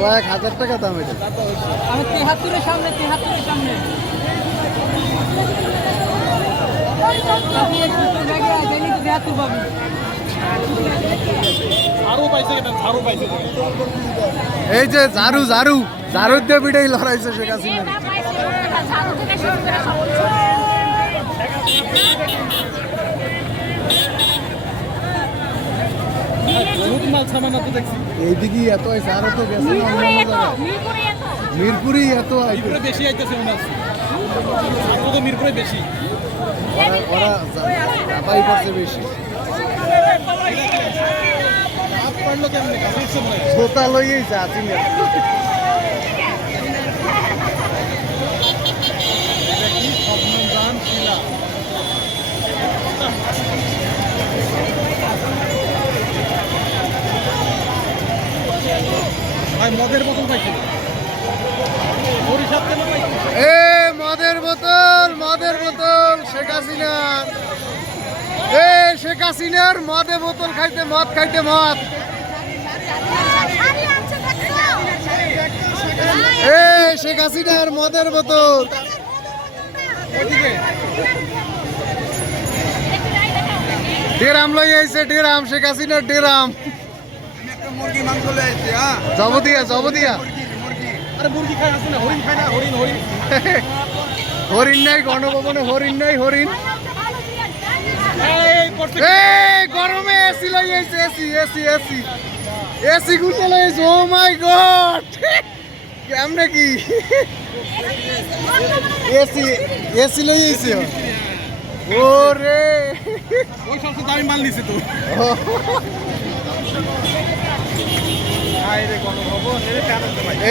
কয়েক হাজার টাকা দাম এটা। আমি তিহাত্তরের সামনে তিহাত্তরের সামনে। এই যে ঝাড়ু ঝাড়ু। ঝাড়ু দিয়ে পিঠেই লড়াইছে শেখ হাসিনা। এইদিকে এত আছে আরও তো গেছে। মিরপুরেই এত বেশি আইতেছে তো মিরপুরে বেশি। ওরা চাপাই করছে বেশি। জোতা লইয়েই যা চিনে ভাই মদের বোতল পাইছি। এ মদের বোতল মদের বোতল শেখ হাসিনা। এ শেখ হাসিনার মদে বোতল খাইতে মদ খাইতে মদ। এ শেখ হাসিনার মদের বোতল। ডেরাম লই আইছে ডেরাম শেখ হাসিনার ডেরাম। মুরগি মাংস লাইছে হ্যাঁ? জবদিয়া জবদিয়া আরে মুরগি খায় না? হরিণ খায় না? হরিণ হরিণ। হরিণ নাই গণভবনে হরিণ নাই হরিণ। এই গরমে এসি লই আইছে এসি এসি এসি এসি গুলো লই আইছে ও মাই গড কেমনে কি? এসি এসি লই আইছে। ও রে ওই দামি মাল নিছে তো আরে গণভবন এর আনন্দ ভাই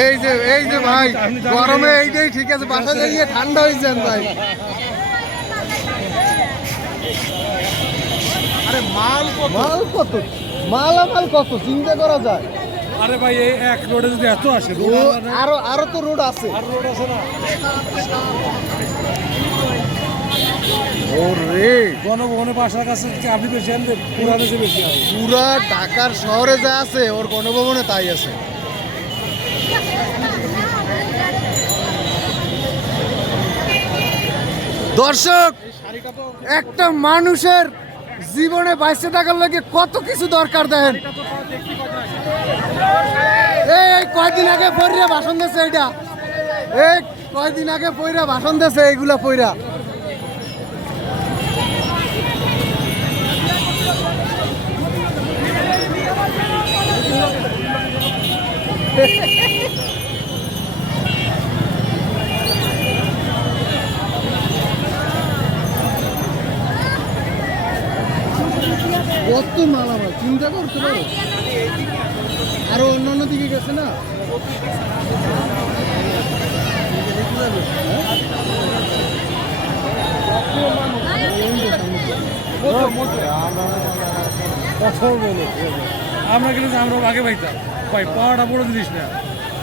এই যে এই যে ভাই গরমে এইটাই ঠিক আছে বাসা যাইয়ে ঠান্ডা হয়েছেন ভাই। আরে মাল কত? মাল কত? মালামাল কত? চিন্তা করা যায়। আরে ভাই এই এক রোডে যদি এত আসে আরও আরও তো রোড আছে। আর রোড আছে না? গণভবনের বাসার কাছে আপনি বেশি আনবেন পুরা বেশি পুরা ঢাকার শহরে যা আছে ওর গণভবনে তাই আছে। দর্শক একটা মানুষের জীবনে বাইসে টাকার লাগে কত কিছু দরকার এই এই কয়দিন আগে পইরা ভাষণ দিয়েছে এটা এই কয়দিন আগে পইরা ভাষণ দিয়েছে এইগুলা পইরা। কত মালামাল চিন্তা করতে পারো? আরও অন্যান্য দিকে গেছে না? আমরা যে আমরা আগে পাইতাম। ভাই পাওয়াটা বড় জিনিস না।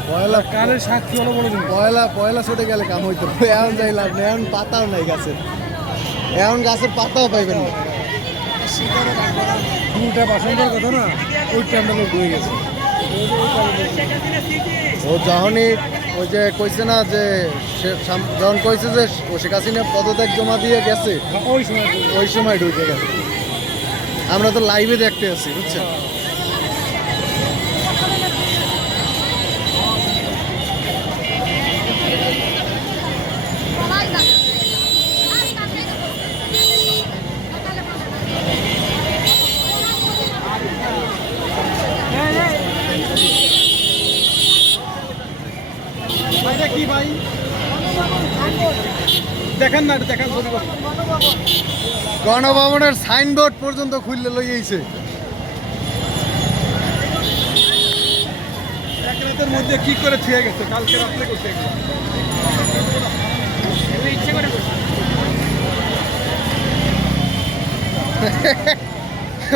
পয়লা কালের সাক্ষী হলো বড় জিনিস। পয়লা পয়লা ছুটে গেলে কাম হইতো। এখন যাই লাভ নেই এখন পাতাও নাই গাছের। এখন গাছের পাতাও পাইবেন না। দুটা কথা না ওই টাইমটা লোক হয়ে গেছে। ও যখনই ওই যে কইছে না যে যখন কইছে যে ও শেখ হাসিনা পদত্যাগ জমা দিয়ে গেছে ওই সময় ওই সময় ঢুকে গেছে। আমরা তো লাইভে দেখতে আছি বুঝছেন ভাইটা কি ভাই দেখেন না দেখান গণভবনের সাইনবোর্ড পর্যন্ত খুললে লইয়েছে রাতের মধ্যে কি করে থুয়ে গেছে? কালকে রাত্রে করতে ইচ্ছে করে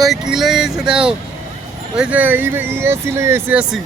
ওই কি লই এসে দাও ওই যে ই এসি লই এসে।